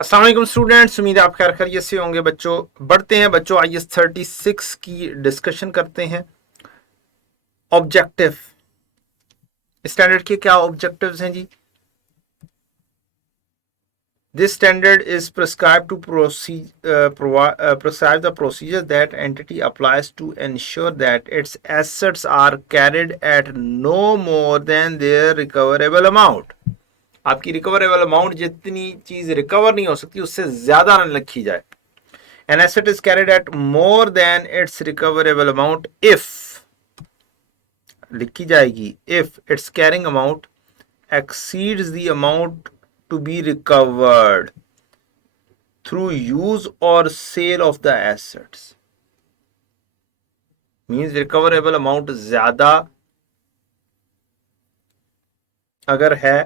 अस्सलाम वालेकुम स्टूडेंट्स, उम्मीद है आप खैर खैरियत से होंगे। बच्चों बढ़ते हैं बच्चों, IAS 36 की डिस्कशन करते हैं। ऑब्जेक्टिव स्टैंडर्ड के क्या ऑब्जेक्टिव्स हैं जी? This standard is prescribe to prescribe the procedure that entity applies to ensure that its assets are carried at no more than their recoverable amount। आपकी रिकवरेबल अमाउंट जितनी चीज recover नहीं हो सकती उससे ज्यादा न लिखी जाए। An asset is carried at more than its recoverable amount if लिखी जाएगी if its carrying amount exceeds the amount to be recovered through use or sale of the assets। Means recoverable amount ज्यादा अगर है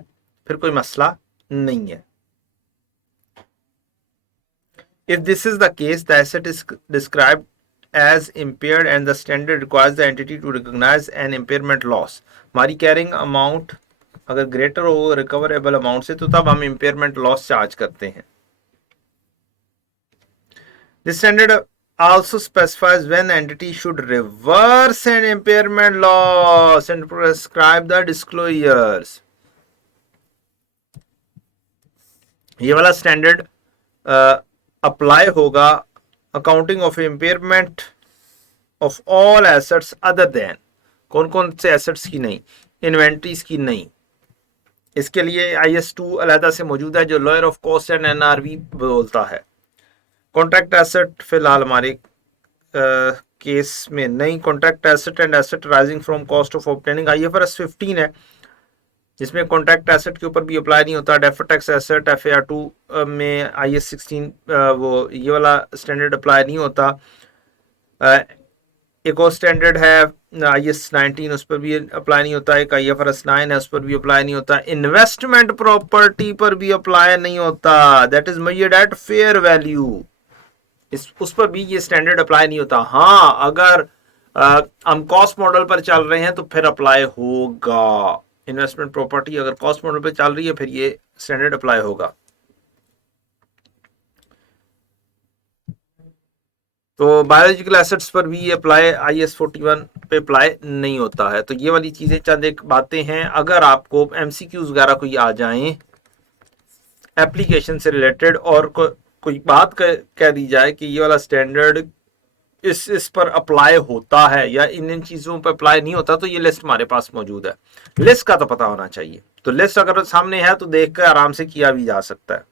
फिर कोई मसला नहीं है। If this is the case, the asset is described as impaired and the standard requires the entity to recognize an impairment loss। हमारी carrying amount अगर ग्रेटर हो रिकवरेबल अमाउंट से तो तब हम इम्पेयरमेंट लॉस चार्ज करते हैं। This standard also specifies when the entity should reverse an impairment loss and prescribe the disclosures। ये वाला स्टैंडर्ड अप्लाई होगा accounting of impairment of all assets other than, कौन कौन से एसेट्स की नहीं, इन्वेंट्रीज की नहीं। इसके लिए IAS 2 अलहदा से मौजूद है जो lawyer of cost and NRV बोलता है। कॉन्ट्रैक्ट एसेट फिलहाल हमारे केस में नहीं। Contract asset and asset rising from cost of obtaining IFRS 15 है जिसमें कॉन्ट्रैक्ट एसेट के ऊपर भी अप्लाई नहीं होता। डेफर्ड टैक्स एसेट FAR 2 में IAS 16 वो ये वाला स्टैंडर्ड अप्लाई नहीं होता। एक और स्टैंडर्ड है IAS 19, उस पर भी अप्लाई नहीं होता। एक IFRS 9 है, उस पर भी अप्लाई नहीं होता। इन्वेस्टमेंट प्रॉपर्टी पर भी अप्लाई नहीं होता, that is measured at fair value. उस पर भी ये स्टैंडर्ड अप्लाई नहीं होता। हाँ, अगर हम कॉस्ट मॉडल पर चल रहे हैं तो फिर अप्लाई होगा। इन्वेस्टमेंट प्रॉपर्टी अगर कॉस्ट मॉडल पर चल रही है फिर ये स्टैंडर्ड अप्लाई होगा। तो बायोलॉजिकल एसेट्स पर भी ये अप्लाई IAS 41 पे अप्लाई नहीं होता है। तो ये वाली चीजें चंद एक बातें हैं। अगर आपको MCQs वगैरह कोई आ जाएं एप्लीकेशन से रिलेटेड और कोई बात कह दी जाए कि ये वाला स्टैंडर्ड इस पर अप्लाई होता है या इन चीजों पर अप्लाई नहीं होता, तो ये लिस्ट हमारे पास मौजूद है। लिस्ट का तो पता होना चाहिए। तो लिस्ट अगर सामने है तो देख कर आराम से किया भी जा सकता है।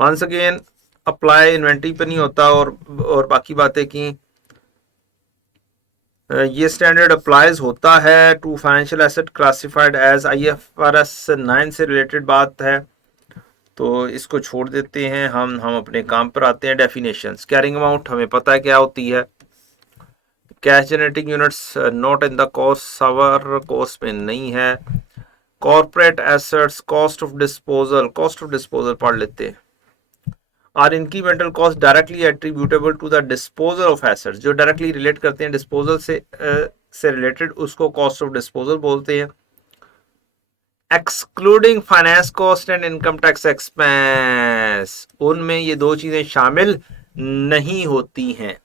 वंस अगेन अप्लाई इन्वेंट्री पे नहीं होता और बाकी बातें की। ये स्टैंडर्ड अप्लाइज होता है to financial asset classified as IFRS 9 से रिलेटेड बात है, तो इसको छोड़ देते हैं। हम अपने काम पर आते हैं। डेफिनेशंस। कैरिंग अमाउंट हमें पता है क्या होती है। Cash generating units not in the cost, सवर कॉस्ट में नहीं है। Corporate assets, cost of disposal पढ़ लेते हैं। Are incremental cost directly attributable to the disposal of assets, जो डायरेक्टली रिलेट करते हैं डिस्पोजल से रिलेटेड, उसको कॉस्ट ऑफ डिस्पोजल बोलते हैं। Excluding finance cost and income tax expense, उनमें ये दो चीजें शामिल नहीं होती हैं।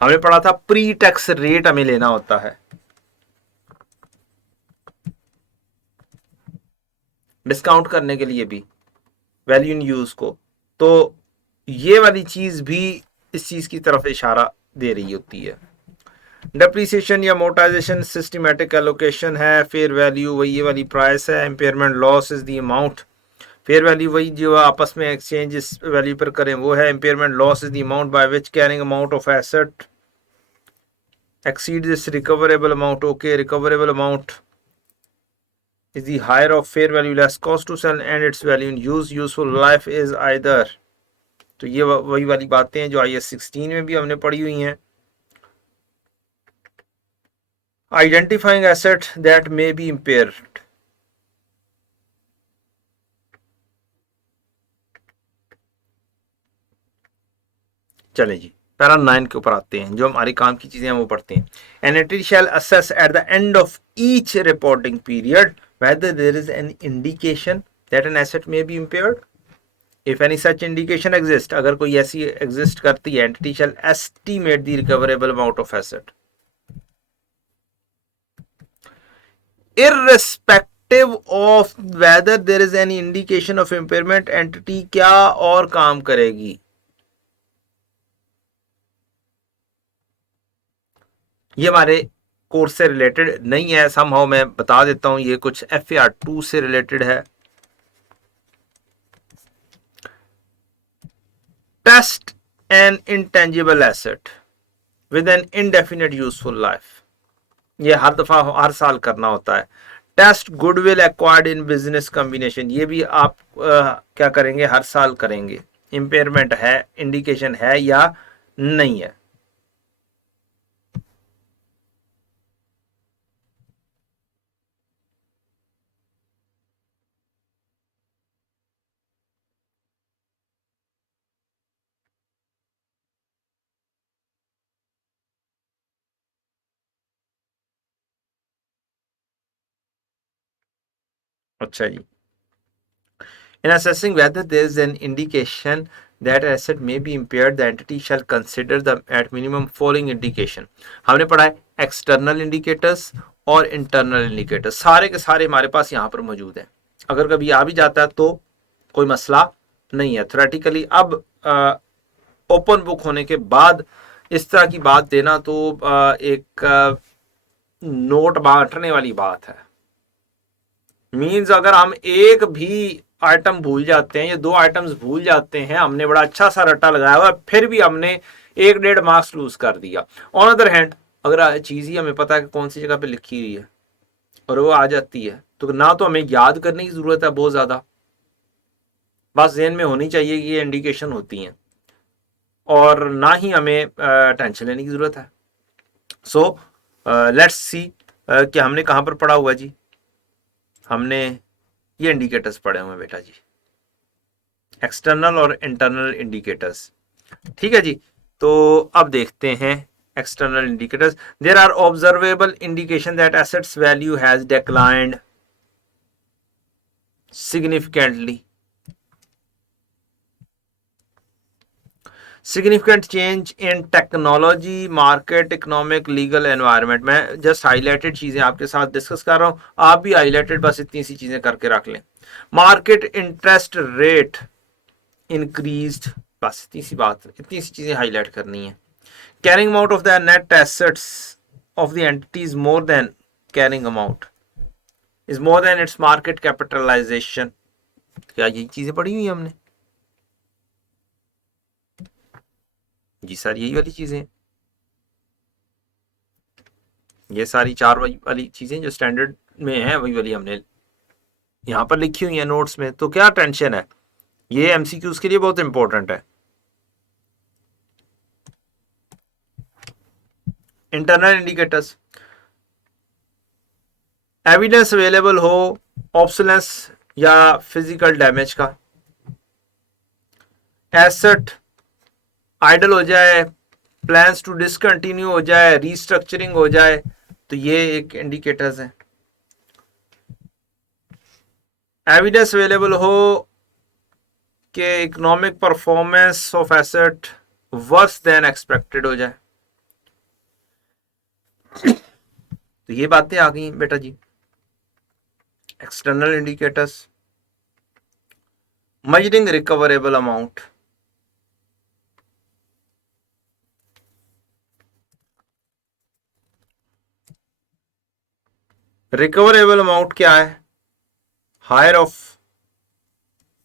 हमने पढ़ा था प्री टैक्स रेट हमें लेना होता है डिस्काउंट करने के लिए भी वैल्यू इन यूज को। तो ये वाली चीज भी इस चीज की तरफ इशारा दे रही होती है। डेप्रीसिएशन या मोटाइजेशन सिस्टमैटिक एलोकेशन है। फेयर वैल्यू वही ये वाली प्राइस है। Impairment loss is the amount. Fair value वही जो आपस में एक्सचेंज इस वैल्यू पर करें वो है। Impairment loss is the amount by which carrying amount of asset exceeds this recoverable amount। okay, recoverable amount is the higher of fair value less cost to sell and its value in use। useful life is either। तो ये वही वाली बातें हैं जो IAS 16 में भी हमने पढ़ी हुई हैं। Identifying asset that may be impaired। चले जी, पैरा 9 के ऊपर आते हैं। जो हमारे काम की चीजें हैं वो पढ़ते हैं। An entity shall assess at the end of each reporting period whether there is an indication that an asset may be impaired? If any such indication exists, अगर कोई ऐसी exist करती है, entity shall estimate the recoverable amount of asset. Irrespective of whether there is any indication of impairment, entity क्या और काम करेगी? ये हमारे कोर्स से रिलेटेड नहीं है, समहाउ मैं बता देता हूं, ये कुछ FAR2 से रिलेटेड है. Test an intangible asset with an indefinite useful life. ये हर दफा हर साल करना होता है. Test goodwill acquired in business combination, ये भी आप क्या करेंगे, हर साल करेंगे. इंपेयरमेंट है, इंडिकेशन है या नहीं है. अच्छा जी. In assessing whether there is an indication that an asset may be impaired, the entity shall consider the at minimum following indication. हमने पढ़ा है एक्सटर्नल इंडिकेटर्स और इंटरनल इंडिकेटर्स, सारे के सारे हमारे पास यहाँ पर मौजूद हैं. अगर कभी आ भी जाता है तो कोई मसला नहीं है. थ्योरेटिकली अब ओपन बुक होने के बाद इस तरह की बात देना तो एक नोट बांटने वाली बात है. मीन्स अगर हम एक भी आइटम भूल जाते हैं या दो आइटम्स भूल जाते हैं, हमने बड़ा अच्छा सा रट्टा लगाया हुआ, फिर भी हमने 1-1.5 मार्क्स लूज कर दिया. ऑन अदर हैंड अगर चीज ही हमें पता है कि कौन सी जगह पे लिखी हुई है और वो आ जाती है, तो ना तो हमें याद करने की जरूरत है बहुत ज्यादा, बस ज़हन में होनी चाहिए कि ये इंडिकेशन होती हैं, और ना ही हमें टेंशन लेने की जरूरत है. सो लेट्स सी कि हमने कहां पर पढ़ा हुआ जी. हमने ये इंडिकेटर्स पढ़े हुए बेटा जी, एक्सटर्नल और इंटरनल इंडिकेटर्स. ठीक है जी. तो अब देखते हैं external indicators. There are observable indication that assets value has declined significantly. Significant change in technology, market, economic, legal environment. मैं जस्ट हाईलाइटेड चीजें आपके साथ डिस्कस कर रहा हूं, आप भी हाईलाइटेड बस इतनी सी चीजें करके रख लें. मार्केट इंटरेस्ट रेट इंक्रीज्ड, बस इतनी सी बात, इतनी सी चीजें हाईलाइट करनी है. Carrying amount of the net assets of the entity is more than carrying amount is more than its market capitalisation. क्या यही चीजें पढ़ी हुई हमने जी सर? यही वाली चीजें, ये सारी चार वाली चीजें जो स्टैंडर्ड में है वही वाली हमने यहां पर लिखी हुई है नोट्स में. तो क्या टेंशन है, ये एमसीक्यूज के लिए बहुत इंपॉर्टेंट है. इंटरनल इंडिकेटर्स, एविडेंस अवेलेबल हो ऑब्सोलेंस या फिजिकल डैमेज का, एसेट आइडल हो जाए, प्लान्स टू डिसकंटिन्यू हो जाए, रीस्ट्रक्चरिंग हो जाए, तो ये एक इंडिकेटर्स हैं. एविडेंस अवेलेबल हो कि economic performance of asset worse than expected हो जाए, तो ये बातें आ गई बेटा जी. External indicators, measuring recoverable amount, recoverable amount क्या है, हायर ऑफ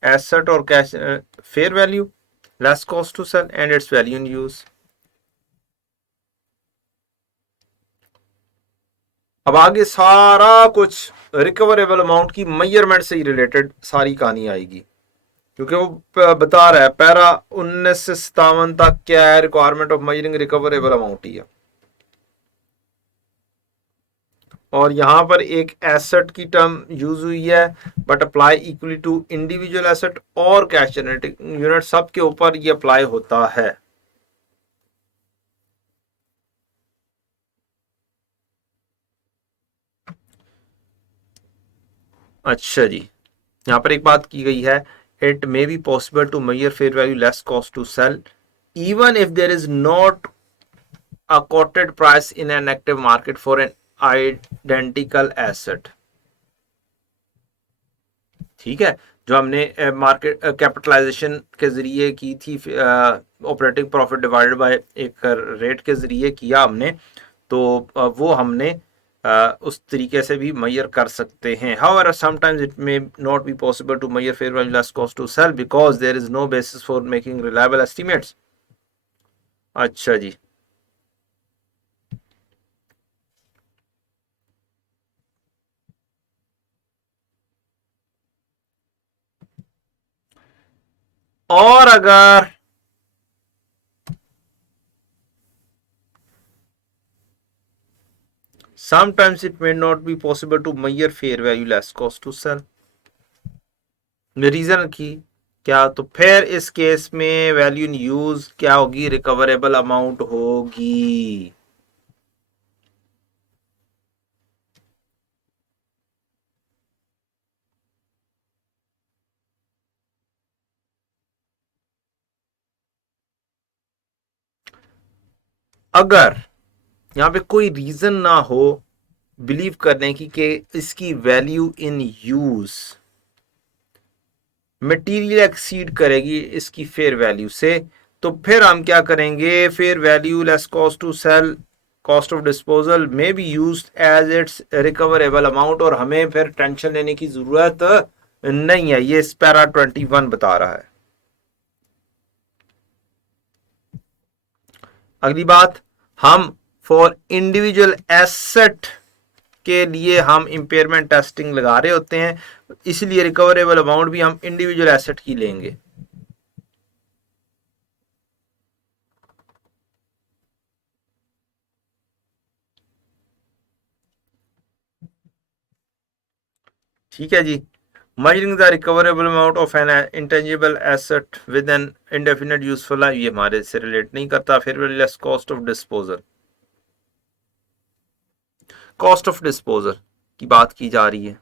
एसेट और cash fair value, less cost to sell and its value in use. अब आगे सारा कुछ रिकवरेबल अमाउंट की मेजरमेंट से ही रिलेटेड सारी कहानी आएगी, क्योंकि वो बता रहा है पैरा 19 से 57 तक क्या है, requirement of measuring recoverable amount ही है. और यहां पर एक एसेट की टर्म यूज हुई है, but apply equally to individual asset और कैश जनरेटिंग यूनिट, सब के ऊपर ये अप्लाई होता है. अच्छा जी. यहाँ पर एक बात की गई है, it may be possible to measure fair value less cost to sell even if there is not a quoted price in an active market for an identical asset। ठीक है, जो हमने मार्केट कैपिटलाइजेशन के जरिए की थी, ऑपरेटिंग प्रॉफिट डिवाइडेड बाय एक rate के जरिए किया हमने, तो वो हमने उस तरीके से भी मेजर कर सकते हैं। However, sometimes it may not be possible to measure fair value less cost to sell because there is no basis for making reliable estimates। अच्छा जी, और अगर sometimes it may not be possible to measure fair value less cost to sell, reason की क्या, तो फिर इस case में value in use क्या होगी, रिकवरेबल अमाउंट होगी। अगर यहाँ पे कोई रीजन ना हो बिलीव करने की कि इसकी value in use material exceed करेगी इसकी फेयर वैल्यू से, तो फिर हम क्या करेंगे, fair value less cost to sell cost of disposal में be use as its recoverable amount, और हमें फिर टेंशन लेने की जरूरत नहीं है। ये पैरा 21 बता रहा है। अगली बात, हम फॉर इंडिविजुअल एसेट के लिए हम इंपेयरमेंट टेस्टिंग लगा रहे होते हैं, इसलिए रिकवरेबल अमाउंट भी हम इंडिविजुअल एसेट की लेंगे। ठीक है जी, measuring the recoverable amount of an intangible asset with an indefinite useful life, ये हमारे से रिलेट नहीं करता। फिर less cost of disposal, cost of disposal की बात की जा रही है।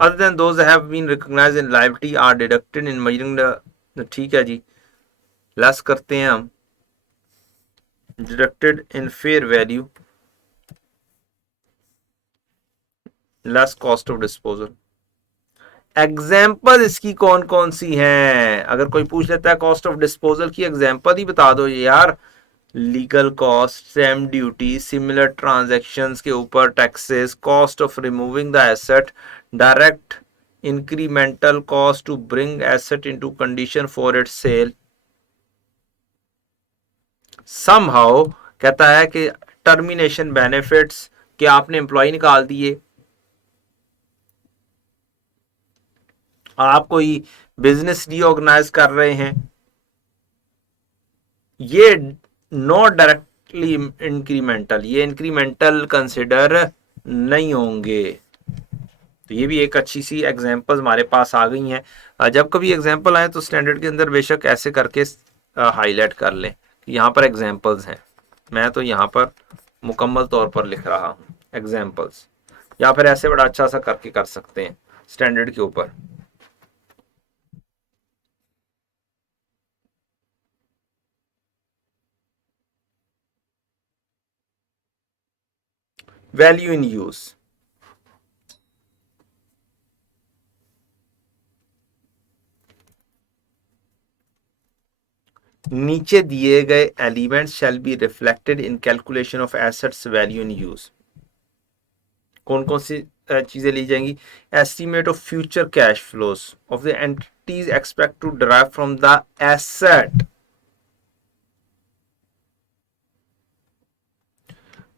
other than those that have been recognized in liability are deducted in measuring the, ठीक है जी, लेस करते हैं हम, deducted in fair value less cost of disposal। Example इसकी कौन कौन सी हैं, अगर कोई पूछ लेता है कॉस्ट ऑफ डिस्पोजल की एग्जाम्पल ही बता दो यार, legal cost, stamp duty, similar transactions के ऊपर taxes, cost of removing the asset, direct incremental cost to bring asset into condition for its sale. Somehow कहता है कि टर्मिनेशन बेनिफिट्स, कि आपने एम्प्लॉय निकाल दिए, आप कोई बिजनेस रीऑर्गेनाइज कर रहे हैं, ये नॉट डायरेक्टली इंक्रीमेंटल, ये इंक्रीमेंटल कंसिडर नहीं होंगे। तो ये भी एक अच्छी सी एग्जांपल्स हमारे पास आ गई हैं। जब कभी एग्जांपल आए तो स्टैंडर्ड के अंदर बेशक ऐसे करके हाईलाइट कर लें कि यहाँ पर एग्जांपल्स हैं। मैं तो यहाँ पर मुकम्मल तौर पर लिख रहा हूँ एग्जांपल्स, या फिर ऐसे बड़ा अच्छा सा करके कर सकते हैं स्टैंडर्ड के ऊपर। वैल्यू इन यूज, नीचे दिए गए elements shall be reflected in calculation of assets value in use. कौन कौन सी चीजें ली जाएंगी, estimate of future cash flows of the entities expect to derive from the asset,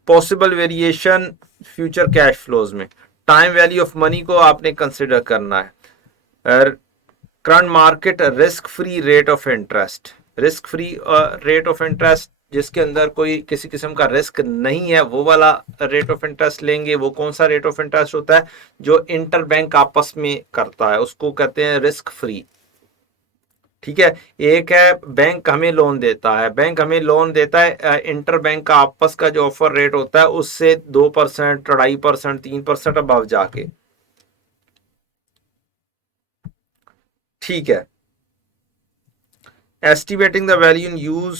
possible variation future cash flows में, टाइम वैल्यू ऑफ मनी को आपने consider करना है, current market risk free rate of interest, risk free rate of interest जिसके अंदर कोई किसी किस्म का रिस्क नहीं है, वो वाला रेट ऑफ इंटरेस्ट लेंगे। वो कौन सा रेट ऑफ इंटरेस्ट होता है, जो इंटर बैंक आपस में करता है, उसको कहते हैं रिस्क फ्री। ठीक है, एक है बैंक हमें लोन देता है, बैंक हमें लोन देता है, इंटर बैंक का आपस का जो ऑफर रेट होता है उससे 2%, 2.5%, 3% अबव जाके। ठीक है। Estimating the value in use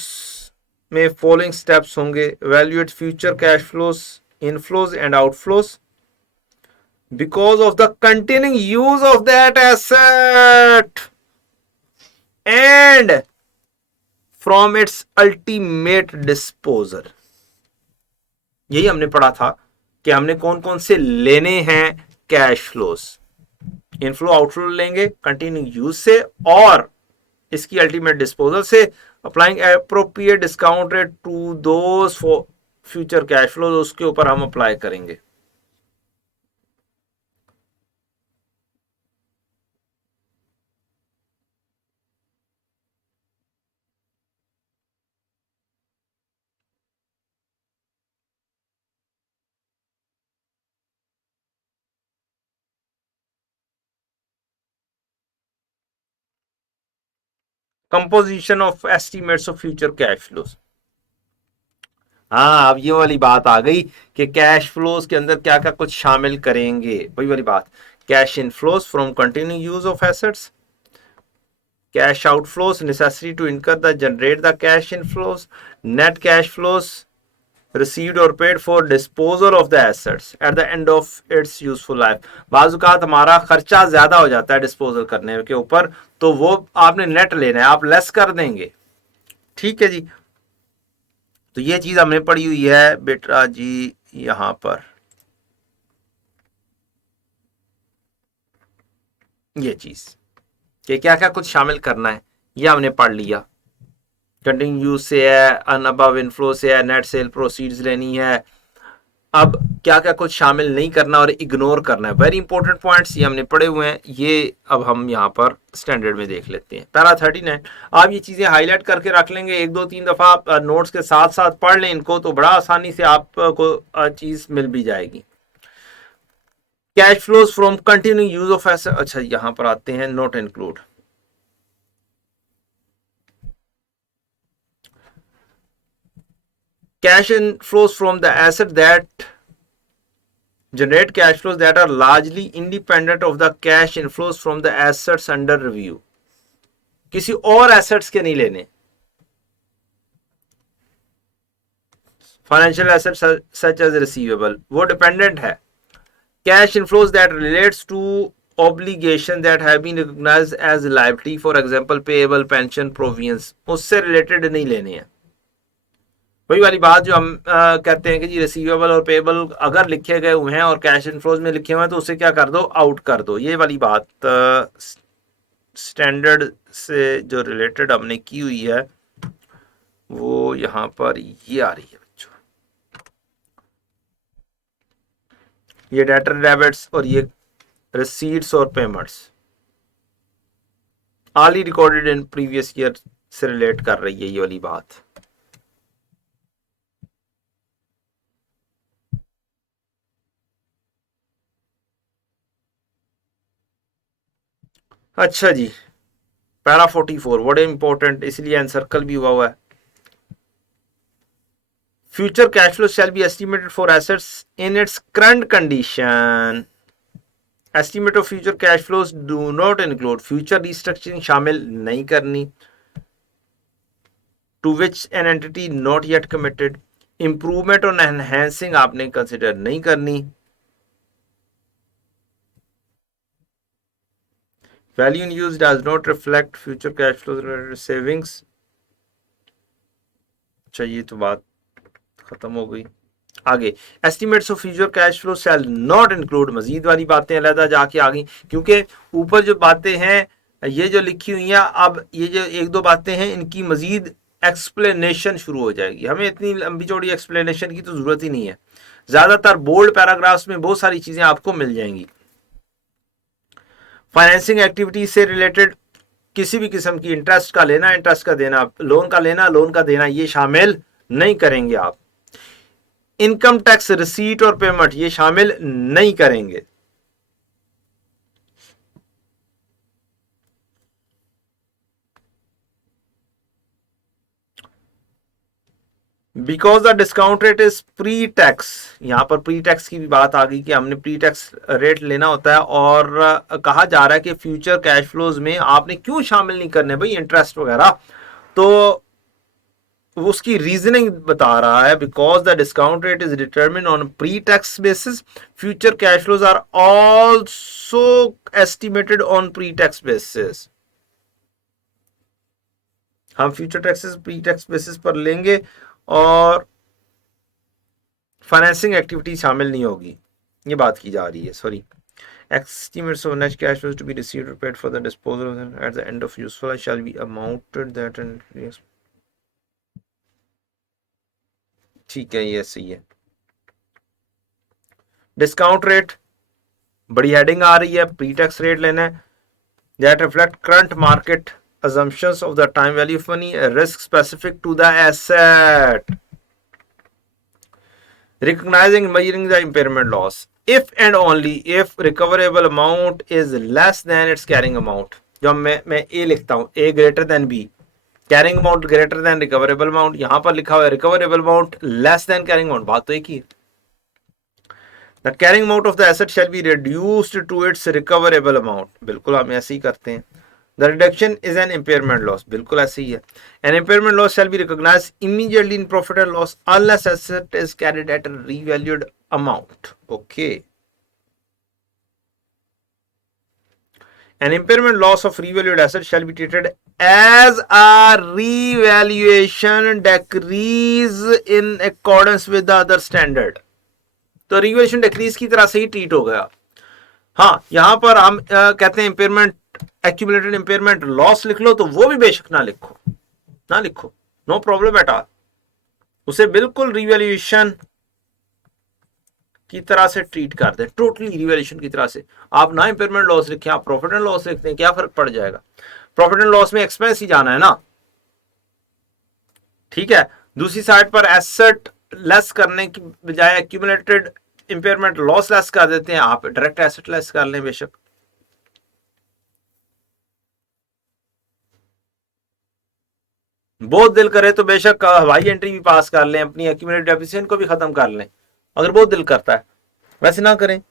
में फॉलोइंग स्टेप्स होंगे। Valuate future cash flows, inflows and outflows because of the continuing use of that asset and from its ultimate disposal। यही हमने पढ़ा था कि हमने कौन कौन से लेने हैं कैश फ्लोज। इनफ्लो आउटफ्लो लेंगे कंटिन्यू यूज से और इसकी अल्टीमेट डिस्पोजल से। Applying appropriate discount rate to those for future cash flows, उसके ऊपर हम अप्लाई करेंगे। Composition of estimates of future cash flows. हाँ, अब ये वाली बात आ गई कि कैश फ्लोज के अंदर क्या क्या कुछ शामिल करेंगे। वही वाली बात, cash inflows from continue use of assets, cash outflows necessary to incur the generate the cash inflows, net cash flows received or paid for disposal of the assets at the end of its useful life। बाज़-औक़ात हमारा खर्चा ज्यादा हो जाता है disposal करने के ऊपर, तो वो आपने नेट लेना है, आप लेस कर देंगे। ठीक है जी, तो ये चीज हमने पढ़ी हुई है बेटा जी यहां पर। ये चीज कि क्या क्या कुछ शामिल करना है ये हमने पढ़ लिया। कंटिन्यू यूज से है, अन अबव इनफ्लो से है, नेट सेल प्रोसीड्स लेनी है। अब क्या क्या कुछ शामिल नहीं करना और इग्नोर करना है, वेरी इंपॉर्टेंट पॉइंट्स ये हमने पढ़े हुए हैं। ये अब हम यहाँ पर स्टैंडर्ड में देख लेते हैं। पैरा 39, आप ये चीजें हाईलाइट करके रख लेंगे, एक दो तीन दफा आप नोट्स के साथ साथ पढ़ लें इनको, तो बड़ा आसानी से आपको चीज मिल भी जाएगी। Cash flows from continue use of asset. अच्छा, यहां पर आते हैं not include. Cash inflows from the asset that generate cash flows that are largely independent of the cash inflows from the assets under review। किसी और assets के नहीं लेने। Financial assets such as receivable वो डिपेंडेंट है। Cash inflows that relates to obligation that have been recognized as liability, for example payable, pension, provisions, उससे related नहीं लेने हैं। वही वाली बात जो हम कहते हैं कि जी रिसीवेबल और पेएबल अगर लिखे गए हुए हैं और कैश इनफ्लोज में लिखे हुए हैं तो उसे क्या कर दो, आउट कर दो। ये वाली बात स्टैंडर्ड से जो रिलेटेड हमने की हुई है वो यहां पर ये आ रही है बच्चों। ये डेटर डेबिट्स और ये रिसीट्स और payments all he recorded in previous year से रिलेट कर रही है ये वाली बात। अच्छा जी, पैरा 44 बड़े इंपॉर्टेंट, इसलिए एनसर्कल भी हुआ है। Future cash flow shall be estimated for assets in its current condition. Estimate of future cash flows do not include, future restructuring शामिल नहीं करनी। To which an entity not yet committed, improvement और enhancing आपने consider नहीं करनी। Value in use does not reflect future cash flow savings. अच्छा, ये तो बात खत्म हो गई। आगे estimates of future cash flow shall not include, मजीद वाली बातें अलहदा जाके आ गई, क्योंकि ऊपर जो बातें हैं ये जो लिखी हुई हैं, अब ये जो एक दो बातें हैं इनकी मजीद एक्सप्लेनेशन शुरू हो जाएगी। हमें इतनी लंबी चौड़ी एक्सप्लेनेशन की तो जरूरत ही नहीं है। ज्यादातर बोल्ड पैराग्राफ्स में बहुत सारी चीजें आपको मिल जाएंगी। फाइनेंसिंग एक्टिविटीज से रिलेटेड किसी भी किस्म की इंटरेस्ट का लेना, इंटरेस्ट का देना, लोन का लेना, लोन का देना, ये शामिल नहीं करेंगे आप। इनकम टैक्स रिसीट और पेमेंट ये शामिल नहीं करेंगे। Because the discount rate is pre tax, यहाँ पर प्री टैक्स की भी बात आ गई कि हमने प्री टैक्स रेट लेना होता है, और कहा जा रहा है कि फ्यूचर कैश फ्लोज में आपने क्यों शामिल नहीं करने भाई इंटरेस्ट वगैरह, तो उसकी रीजनिंग बता रहा है because the discount rate is determine on pre tax basis, future cash flows are also estimated on pre tax basis. हम future taxes pre tax basis पर लेंगे और फाइनेंसिंग एक्टिविटी शामिल नहीं होगी, ये बात की जा रही है। Sorry, estimates of net cash flows to be received or paid for the disposal at the end of useful life shall be amounted that and ठीक है, ये सही है। डिस्काउंट रेट बड़ी हेडिंग आ रही है, प्री टैक्स रेट लेना है, that reflect current market assumptions of the time value of money, a risk specific to the asset, recognizing and measuring the impairment loss if and only if recoverable amount is less than its carrying amount। जब मैं A लिखता हूं A greater than B, carrying amount greater than recoverable amount, यहां पर लिखा हुआ है recoverable amount less than carrying amount, बात तो एक ही है। The carrying amount of the asset shall be reduced to its recoverable amount, बिल्कुल हम ऐसे ही करते हैं। The reduction is an impairment loss, बिल्कुल ऐसे ही है। An impairment loss shall be recognized immediately in profit and loss unless asset is carried at a revalued amount. Okay. An impairment loss of revalued asset shall be treated as a revaluation decrease in accordance with the other standard। तो revaluation decrease की तरह से ही treat हो गया। हाँ, यहां पर हम कहते हैं इम्पेयरमेंट एक्यूमुलेटेड इम्पेयरमेंट लॉस लिख लो, तो वो भी बेशक ना लिखो, नो प्रॉब्लम एट ऑल, उसे बिल्कुल रिवैल्यूएशन की तरह से ट्रीट कर दें, टोटली रिवैल्यूएशन की तरह से। आप ना इम्पेयरमेंट लॉस लिखें, आप प्रॉफिट एंड लॉस लिखते हैं, क्या फर्क पड़ जाएगा? प्रॉफिट एंड लॉस में एक्सपेंस ही जाना है ना, ठीक है। दूसरी साइड पर एसेट लेस करने की बजाय एक्यूमुलेटेड इम्पेयरमेंट लॉस लेस कर देते हैं, आप डायरेक्ट एसेट लेस कर लें बेशक। बहुत दिल करे तो बेशक हवाई एंट्री भी पास कर लें, अपनी एक्यूमुलेटेड डेफिसिएंट को भी खत्म कर लें, अगर बहुत दिल करता है, वैसे ना करें।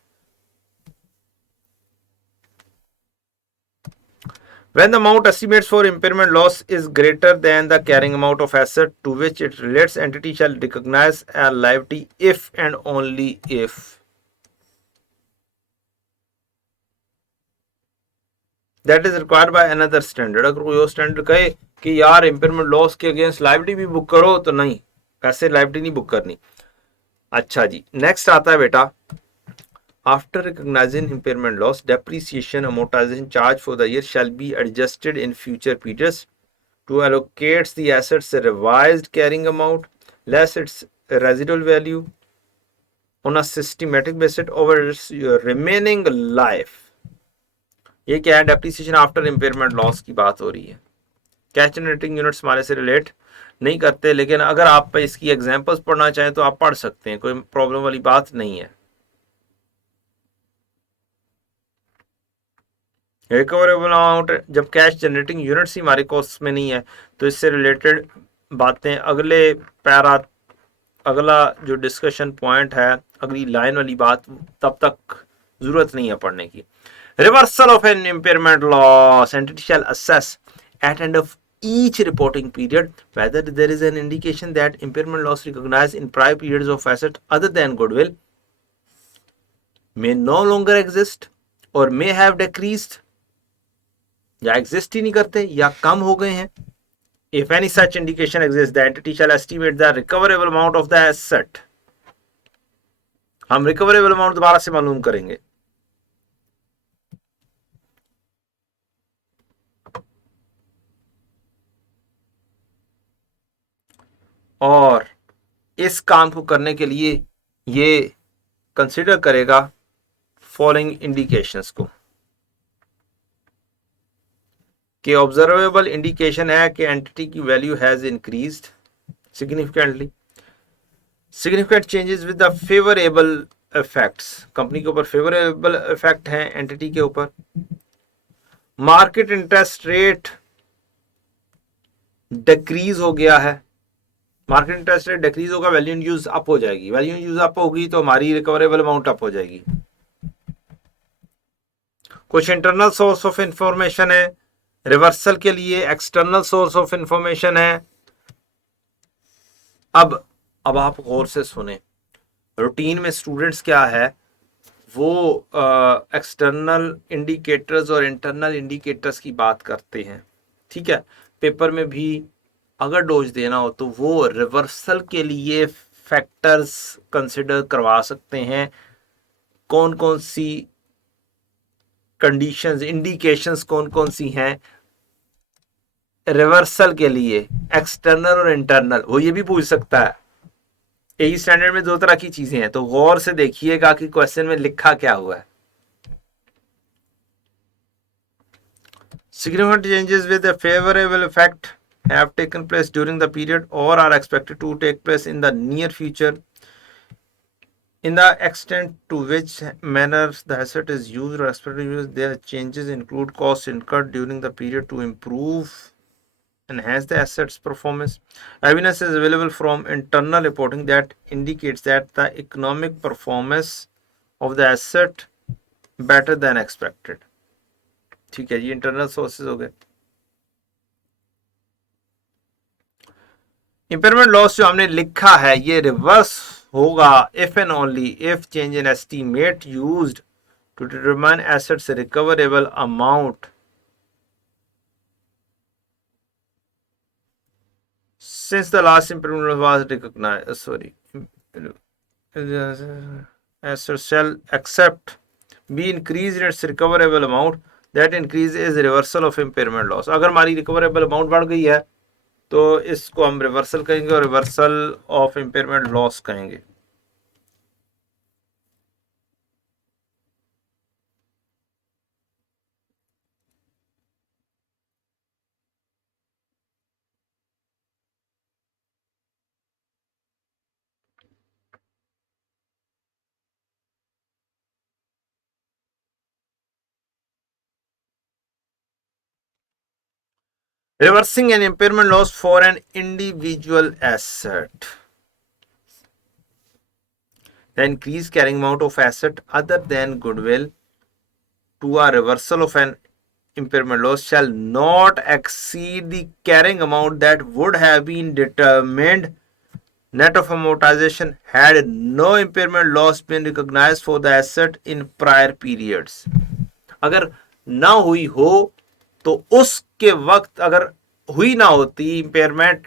When the amount estimates for impairment loss is greater than the carrying amount of asset to which it relates, entity shall recognize a liability if and only if that is required by another standard। अगर कोई और standard कहे कि यार impairment loss के against liability भी book करो, तो नहीं, वैसे लायबिलिटी नहीं बुक करनी। अच्छा जी, नेक्स्ट आता है बेटा, after recognising impairment loss, depreciation amortization charge for the year shall be adjusted in future periods to allocate the assets revised carrying amount less its residual value on a systematic basis over its remaining life। ये क्या है? Depreciation after impairment loss की बात हो रही है। Cash generating units हमारे से रिलेट नहीं करते, लेकिन अगर आप इसकी एग्जांपल्स पढ़ना चाहें तो आप पढ़ सकते हैं, कोई प्रॉब्लम वाली बात नहीं है। रिकवरेबल अमाउंट, जब कैश जनरेटिंग यूनिट्स ही हमारे कॉस्ट में नहीं है, तो इससे रिलेटेड बातें अगले पैरा, अगला जो डिस्कशन पॉइंट है, अगली लाइन वाली बात, तब तक जरूरत नहीं है पढ़ने की। Reversal of an impairment loss, entity shall assess at end of each reporting period whether there is an indication that impairment loss recognized in prior periods of asset other than goodwill may no longer exist or may have decreased, या exist ही नहीं करते या कम हो गए हैं। If any such indication exists, the entity shall estimate the recoverable amount of the asset। हम recoverable amount दोबारा से मालूम करेंगे। और इस काम को करने के लिए ये कंसिडर करेगा फॉलोइंग इंडिकेशंस को, कि ऑब्जर्वेबल इंडिकेशन है कि एंटिटी की value has increased significantly, significant changes with the favourable effects, company के ऊपर फेवरेबल इफेक्ट है एंटिटी के ऊपर। मार्केट इंटरेस्ट रेट डिक्रीज हो गया है, मार्केट इंटरेस्ट रेट डिक्रीज होगा, वैल्यू इन यूज अप हो जाएगी, वैल्यू इन यूज अप होगी तो हमारी रिकवरेबल अमाउंट अप हो जाएगी। कुछ इंटरनल सोर्स ऑफ इंफॉर्मेशन है रिवर्सल के लिए, एक्सटर्नल सोर्स ऑफ इंफॉर्मेशन है। अब आप गौर से सुने, रूटीन में स्टूडेंट्स क्या है, वो एक्सटर्नल इंडिकेटर्स और इंटरनल इंडिकेटर्स की बात करते हैं, ठीक है। पेपर में भी अगर डोज देना हो तो वो रिवर्सल के लिए फैक्टर्स कंसिडर करवा सकते हैं, कौन कौन सी कंडीशंस, इंडिकेशंस कौन कौन सी हैं रिवर्सल के लिए, एक्सटर्नल और इंटरनल, वो ये भी पूछ सकता है। यही स्टैंडर्ड में दो तरह की चीजें हैं, तो गौर से देखिएगा कि क्वेश्चन में लिखा क्या हुआ है। Significant changes with a favorable effect have taken place during the period or are expected to take place in the near future. In the extent to which manner the asset is used or expected to use, their changes include costs incurred during the period to improve, enhance the asset's performance. Evidence is available from internal reporting that indicates that the economic performance of the asset better than expected. ठीक है, ये internal sources हो गए। Impairment loss जो हमने लिखा है ये रिवर्स होगा if and only if change in estimate used to determine assets recoverable amount since the last impairment was recognized, assets shall accept be increased in its recoverable amount, that increase is reversal of impairment loss। अगर हमारी recoverable amount बढ़ गई है तो इसको हम reversal कहेंगे और रिवर्सल ऑफ इम्पेयरमेंट लॉस कहेंगे। Reversing an impairment loss for an individual asset. The increased carrying amount of asset other than goodwill to a reversal of an impairment loss shall not exceed the carrying amount that would have been determined net of amortization had no impairment loss been recognized for the asset in prior periods। अगर ना हुई हो तो उसके वक्त अगर हुई ना होती इम्पेयरमेंट,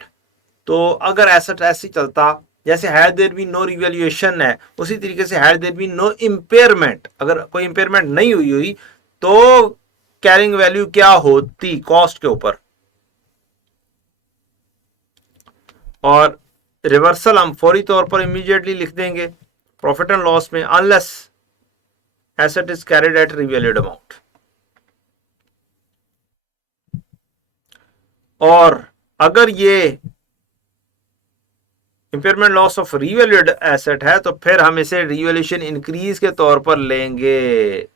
तो अगर एसेट ऐसे चलता जैसे had there been no revaluation है, उसी तरीके से had there been no impairment, अगर कोई इम्पेयरमेंट नहीं हुई तो कैरिंग वैल्यू क्या होती कॉस्ट के ऊपर। और रिवर्सल हम फौरी तौर पर इमीडिएटली लिख देंगे प्रॉफिट एंड लॉस में, unless asset is carried at revalued amount. और अगर ये impairment loss of revalued asset है तो फिर हम इसे रिवैल्यूएशन इंक्रीज के तौर पर लेंगे।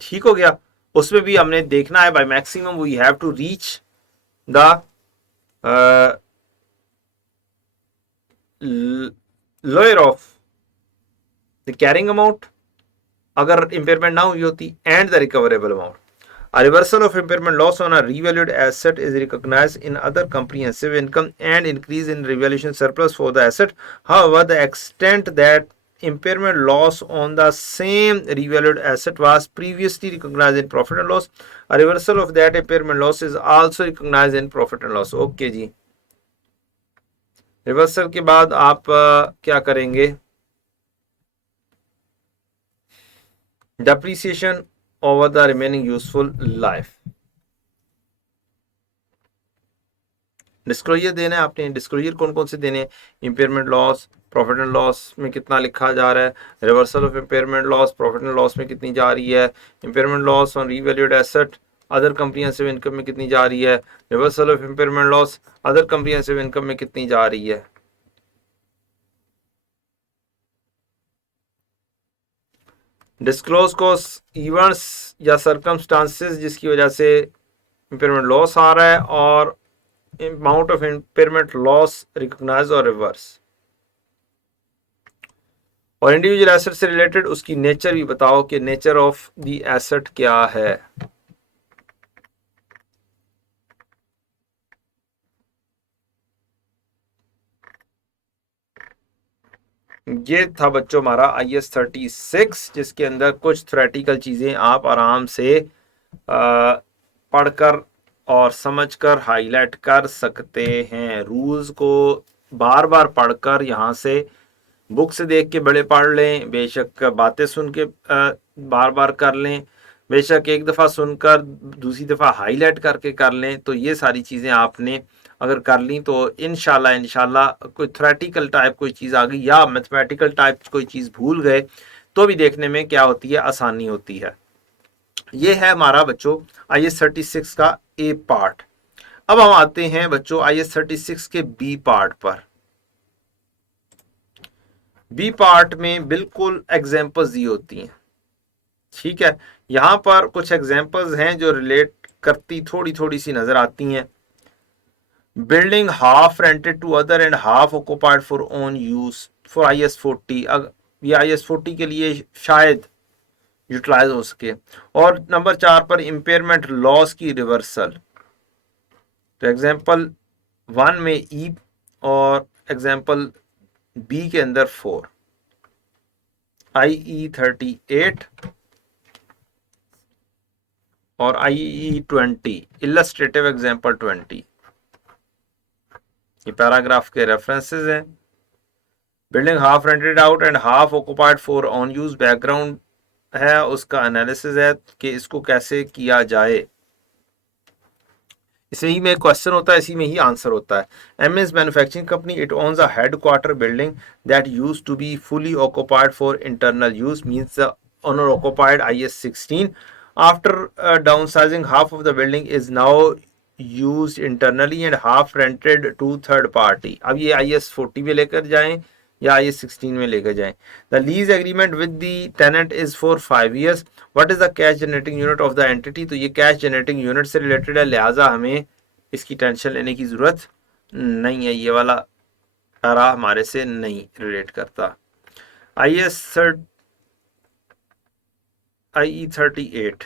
ठीक हो गया। उसमें भी हमने देखना है by maximum we have to reach the lower of the carrying amount अगर इम्पेयरमेंट ना हुई होती and the recoverable amount. A reversal of impairment loss on a revalued asset is recognized in other comprehensive income and increase in revaluation surplus for the asset. However, the extent that impairment loss on the same revalued asset was previously recognized in profit and loss, a reversal of that impairment loss is also recognized in profit and loss। Okay जी, reversal के बाद आप क्या करेंगे, depreciation over the remaining useful life। Disclosure देना है आपने, disclosure कौन कौन से देने हैं, impairment loss, profit and loss में कितना लिखा जा रहा है, reversal of impairment loss profit and loss में कितनी जा रही है, impairment loss on revalued asset other comprehensive income में कितनी जा रही है, reversal of impairment loss other comprehensive income में कितनी जा रही है। डिस्क्लोज को इवेंट्स या सर्कमस्टांसेस जिसकी वजह से इम्पेयरमेंट लॉस आ रहा है और amount of impairment loss recognize or reverse. और इंडिविजुअल एसेट से रिलेटेड उसकी नेचर भी बताओ कि नेचर ऑफ द एसेट क्या है। ये था बच्चों हमारा IS 36, जिसके अंदर कुछ थ्योरेटिकल चीजें आप आराम से पढ़कर और समझकर हाईलाइट कर सकते हैं। रूल्स को बार बार पढ़कर यहाँ से बुक से देख के बड़े पढ़ लें, बेशक बातें सुन के बार बार कर लें, बेशक एक दफ़ा सुनकर दूसरी दफ़ा हाईलाइट करके कर लें। तो ये सारी चीज़ें आपने अगर कर ली तो इंशाल्लाह कोई थ्योरेटिकल टाइप कोई चीज़ आ गई या मैथमेटिकल टाइप कोई चीज़ भूल गए तो भी देखने में क्या होती है, आसानी होती है। ये है हमारा बच्चों IS 36 का ए पार्ट। अब हम आते हैं बच्चों IS 36 के बी पार्ट पर। बी पार्ट में बिल्कुल एग्जाम्पल्स दी होती हैं, ठीक है। यहां पर कुछ एग्जाम्पल्स हैं जो रिलेट करती थोड़ी थोड़ी सी नजर आती हैं। Building half rented to other and half occupied for own use for IS 40। ये IS 40 के लिए शायद यूटिलाइज हो सके। और नंबर 4 पर इंपेयरमेंट लॉस की रिवर्सल। तो एग्जाम्पल 1 में ई और एग्जाम्पल बी के अंदर 4 IE 38 और IE 20 इलस्ट्रेटिव एग्जाम्पल 20। ये पैराग्राफ के रेफरेंसेस हैं। Building half rented out and half occupied for on use background है, उसका एनालिसिस है कि इसको कैसे किया जाए। इसी में क्वेश्चन होता है, इसी में ही आंसर होता है। MS manufacturing company, it owns a headquarter building that used to be fully occupied for internal use, means the owner occupied IS 16 after downsizing half of the building is now used internally and half rented to third party. अब ये IS 40 में लेकर जाएं या IS 16 में लेकर जाएं। The lease agreement with the tenant is for 5 years। What is the cash generating unit of the entity. तो ये कैश जनरेटिंग यूनिट से रिलेटेड है, लिहाजा हमें इसकी टेंशन लेने की जरूरत नहीं है। ये वाला पैरा हमारे से नहीं रिलेट करता। IE 38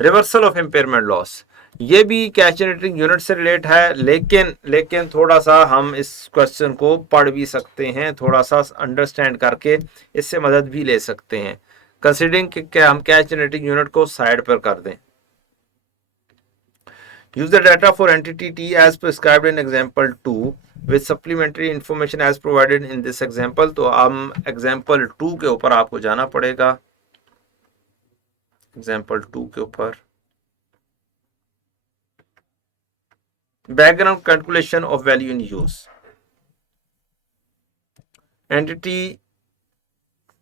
reversal of impairment loss, ये भी कैश जनरेटिंग यूनिट से रिलेट है, लेकिन थोड़ा सा हम इस क्वेश्चन को पढ़ भी सकते हैं, थोड़ा सा अंडरस्टैंड करके इससे मदद भी ले सकते हैं, कंसिडरिंग कि हम कैश जनरेटिंग यूनिट को साइड पर कर दें। Use the data for entity T as prescribed in example 2 with supplementary information as provided in this example। तो हम example 2 के ऊपर आपको जाना पड़ेगा। example 2 के ऊपर background calculation of value in use। entity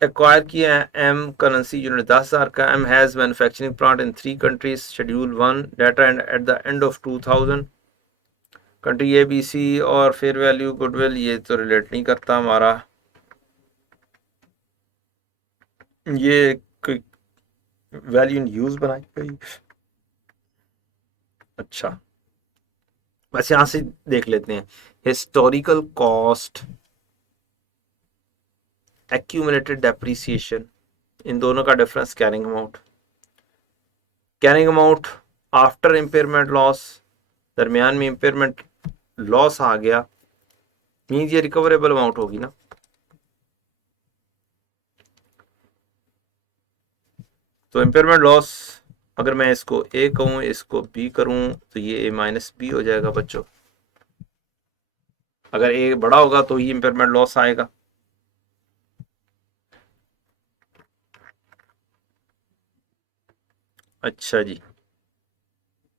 acquire किया है M करेंसी यूनिट 10,000 का। M has manufacturing plant in 3 countries. Schedule 1 data and eight the end of 2000। Country ABC और फेयर वैल्यू गुडविल ये तो रिलेट नहीं करता हमारा, ये कोई वैल्यू इन यूज बनाई गई। अच्छा, बस यहां से देख लेते हैं। हिस्टोरिकल कॉस्ट, एक्यूमुलेटेड डेप्रिसिएशन, इन दोनों का difference carrying amount. Carrying amount after impairment loss, दरमियान में इंपेयरमेंट लॉस आ गया, मींस ये रिकवरेबल अमाउंट होगी ना। तो इंपेयरमेंट लॉस अगर मैं इसको A कहूं, इसको B करूं, तो ये A-B हो जाएगा बच्चों। अगर A बड़ा होगा तो ही इंपेयरमेंट लॉस आएगा। अच्छा जी,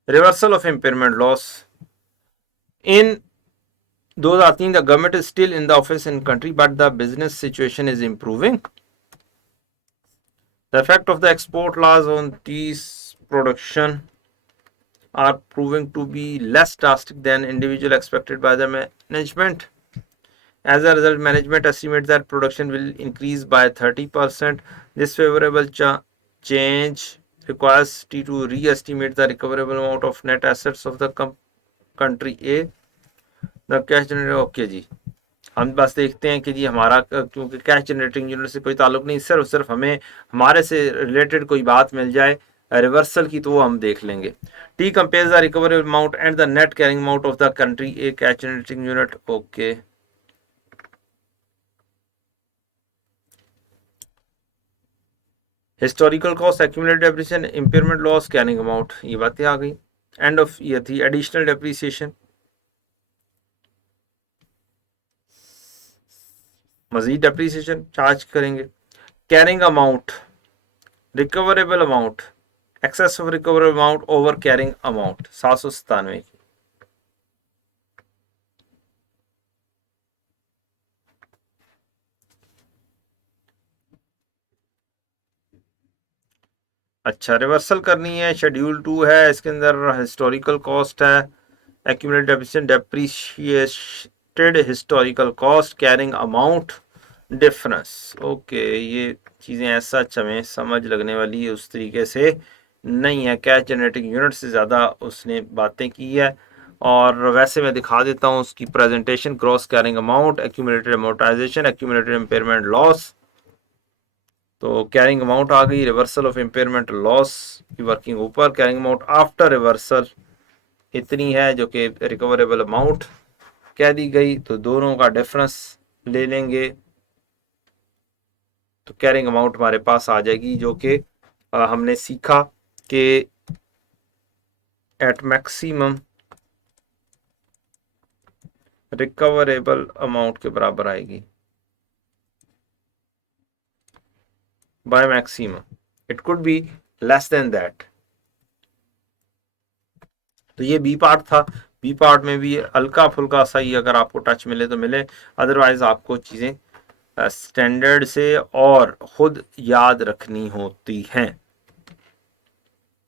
reversal of impairment loss in 2003 the government is still in the office in country but the business situation is improving। The effect of the export laws on these production are proving to be less drastic than individual expected by the management। As a result, management estimates that production will increase by 30%। This favorable change requires T to re-estimate the recoverable amount of net assets of the company country a the cash generator. Okay जी, हम बस देखते हैं कि जी हमारा क्योंकि cash generating unit से कोई ताल्लुक नहीं, सिर्फ हमें हमारे से रिलेटेड कोई बात मिल जाए रिवर्सल की तो वो हम देख लेंगे। It compares the recoverable amount and the net carrying amount of the country a cash generating unit. Okay, historical cost, accumulated depreciation, impairment loss, carrying amount, ये बातें आ गई। एंड ऑफ ईयर थी एडिशनल डेप्रिसिएशन, मजीद depreciation charge करेंगे। Carrying amount, recoverable amount, excess of recoverable amount over carrying amount 797 की। अच्छा, reversal करनी है, शेड्यूल 2 है, इसके अंदर हिस्टोरिकल कॉस्ट है, accumulated depreciation, depreciated historical cost, carrying amount, difference. Okay, ये चीज़ें ऐसा हमें समझ लगने वाली है उस तरीके से नहीं है, कैश जनरेटिंग यूनिट से ज़्यादा उसने बातें की है। और वैसे मैं दिखा देता हूँ उसकी presentation, gross carrying amount, accumulated amortisation, accumulated impairment loss. तो कैरिंग अमाउंट आ गई, रिवर्सल ऑफ इम्पेयरमेंट लॉस की वर्किंग ऊपर, कैरिंग अमाउंट आफ्टर रिवर्सल इतनी है जो कि रिकवरेबल अमाउंट कह दी गई, तो दोनों का डिफरेंस ले लेंगे तो कैरिंग अमाउंट हमारे पास आ जाएगी, जो कि हमने सीखा कि एट मैक्सिमम रिकवरेबल अमाउंट के बराबर आएगी by maximum, it could be less than that. तो ये बी पार्ट था, बी पार्ट में भी हल्का फुल्का सा ही अगर आपको टच मिले तो मिले, अदरवाइज आपको चीज़ें स्टैंडर्ड से और खुद याद रखनी होती हैं।